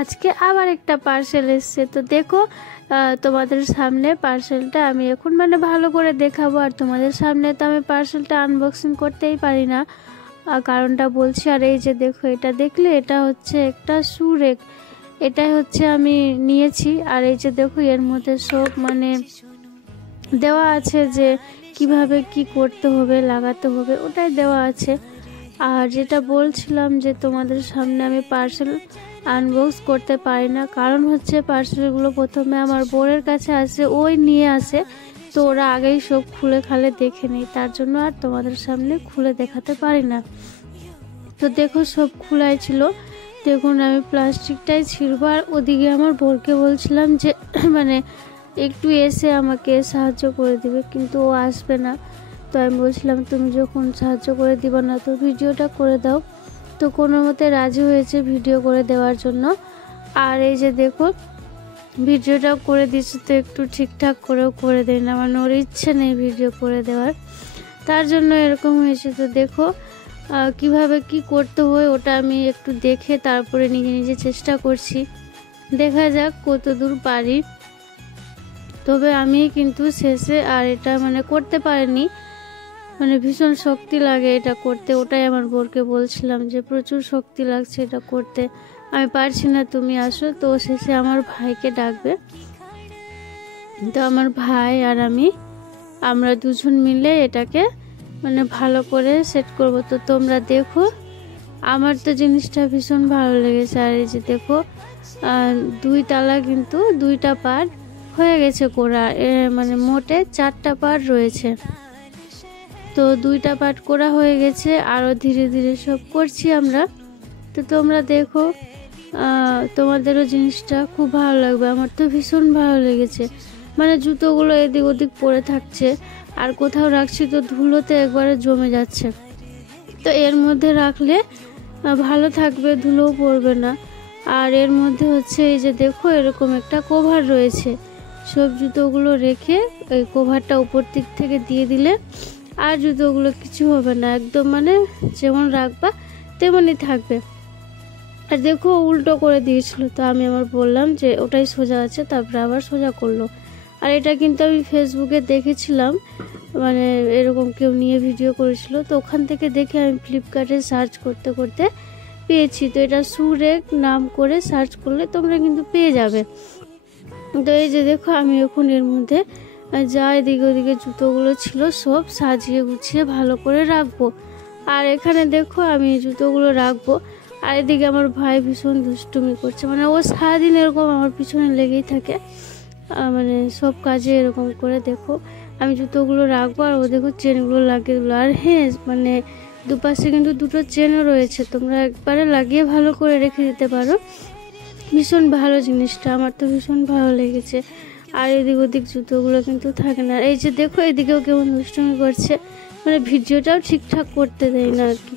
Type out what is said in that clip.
আজকে আবার একটা পার্সেল এসছে। তো দেখো তোমাদের সামনে পার্সেলটা আমি এখন ভালো করে দেখাবো। আর তোমাদের সামনে তো আমি পার্সেলটা আনবক্সিং করতেই পারি না, কারণটা বলছি। আর এই যে দেখো, এটা দেখলে এটা হচ্ছে একটা শু রেক, এটাই হচ্ছে আমি নিয়েছি। আর এই যে দেখো, এর মধ্যে সব দেওয়া আছে যে কিভাবে কি করতে হবে, লাগাতে হবে, ওটাই দেওয়া আছে। আর যেটা বলছিলাম যে তোমাদের সামনে আমি পার্সেল আনবক্স করতে পারি না, কারণ হচ্ছে পার্সেলগুলো প্রথমে আমার বোনের কাছে আসে, ওই নিয়ে আসে। তো ওরা আগেই সব খুলে খালে দেখে নেই, তার জন্য আর তোমাদের সামনে খুলে দেখাতে পারি না। তো দেখো, সব খোলাই ছিল। দেখুন, আমি প্লাস্টিকটাই ছিঁড়ব। আর ওদিকে আমার বোনকে বলছিলাম যে একটু এসে আমাকে সাহায্য করে দিবে, কিন্তু ও আসবে না। তো আমি বলছিলাম, তুমি যখন সাহায্য করে দিবা না, তো ভিডিওটা করে দাও। তো কোনো মতে রাজি হয়েছে ভিডিও করে দেওয়ার জন্য। আর এই যে দেখো, ভিডিওটা করে দিচ্ছে, তো একটু ঠিকঠাক করেও করে দেয় না, ওর ইচ্ছে নেই ভিডিও করে দেওয়ার, তার জন্য এরকম হয়েছে। তো দেখো কিভাবে কি করতে হয় ওটা আমি একটু দেখে তারপরে নিজে নিজে চেষ্টা করছি, দেখা যাক কত দূর পারি। তবে আমি কিন্তু শেষে আর এটা করতে পারিনি, ভীষণ শক্তি লাগে এটা করতে। ওটাই আমার বোরকে বলছিলাম যে প্রচুর শক্তি লাগছে এটা করতে, আমি পারছি না, তুমি আসো। তো শেষে আমার ভাইকে ডাকবে। তো আমার ভাই আর আমরা দুজন মিলে এটাকে ভালো করে সেট করব। তো তোমরা দেখো, আমার তো জিনিসটা ভীষণ ভালো লেগেছে। আর এই যে দেখো, দুই তালা কিন্তু দুইটা পার্ট হয়ে গেছে করা, মোটে 4টা পার্ট রয়েছে। তো 2টা পার্ট করা হয়ে গেছে, আরও ধীরে ধীরে সব করছি আমরা। তো তোমরা দেখো, তোমাদেরও জিনিসটা খুব ভালো লাগবে। আমার তো ভীষণ ভালো লেগেছে, জুতোগুলো এদিক ওদিক পড়ে থাকছে, আর কোথাও রাখছি তো ধুলোতে একবারে জমে যাচ্ছে। তো এর মধ্যে রাখলে ভালো থাকবে, ধুলোও পড়বে না। আর এর মধ্যে হচ্ছে এই যে দেখো, এরকম একটা কভার রয়েছে। সব জুতোগুলো রেখে এই কভারটা উপর দিক থেকে দিয়ে দিলে আর জুতোগুলো কিছু হবে না, একদম যেমন রাখবা তেমনই থাকবে। আর দেখো, উল্টো করে দিয়েছিল, তো আমি বললাম যে ওটাই সোজা আছে, তারপরে আবার সোজা করলো। আর এটা কিন্তু আমি ফেসবুকে দেখেছিলাম, এরকম কেউ নিয়ে ভিডিও করেছিল। তো ওখান থেকে দেখে আমি ফ্লিপকার্টে সার্চ করতে করতে পেয়েছি। তো এটা শু রেক নাম করে সার্চ করলে তোমরা কিন্তু পেয়ে যাবে। তো এই যে দেখো, আমি এখন এর মধ্যে যা এদিকে ওদিকে জুতোগুলো ছিল সব সাজিয়ে গুছিয়ে ভালো করে রাখবো। আর এখানে দেখো, আমি জুতোগুলো রাখবো। আর এদিকে আমার ভাই ভীষণ দুষ্টুমি করছে, ও সারাদিন এরকম আমার পিছনে লেগেই থাকে, সব কাজে এরকম করে। দেখো, আমি জুতোগুলো রাখবো, আর ও দেখো চেনগুলো লাগিয়ে দিল। আর হ্যাঁ, দুপাশে কিন্তু 2টো চেনও রয়েছে, তোমরা একবারে লাগিয়ে ভালো করে রেখে দিতে পারো। ভীষণ ভালো জিনিসটা, আমার তো ভীষণ ভালো লেগেছে। আর এদিক ওদিক জুতোগুলো কিন্তু থাকে না। এই যে দেখো, এদিকেও কেমন দুষ্টুমি করছে, ভিডিওটাও ঠিকঠাক করতে দেয় না আর কি।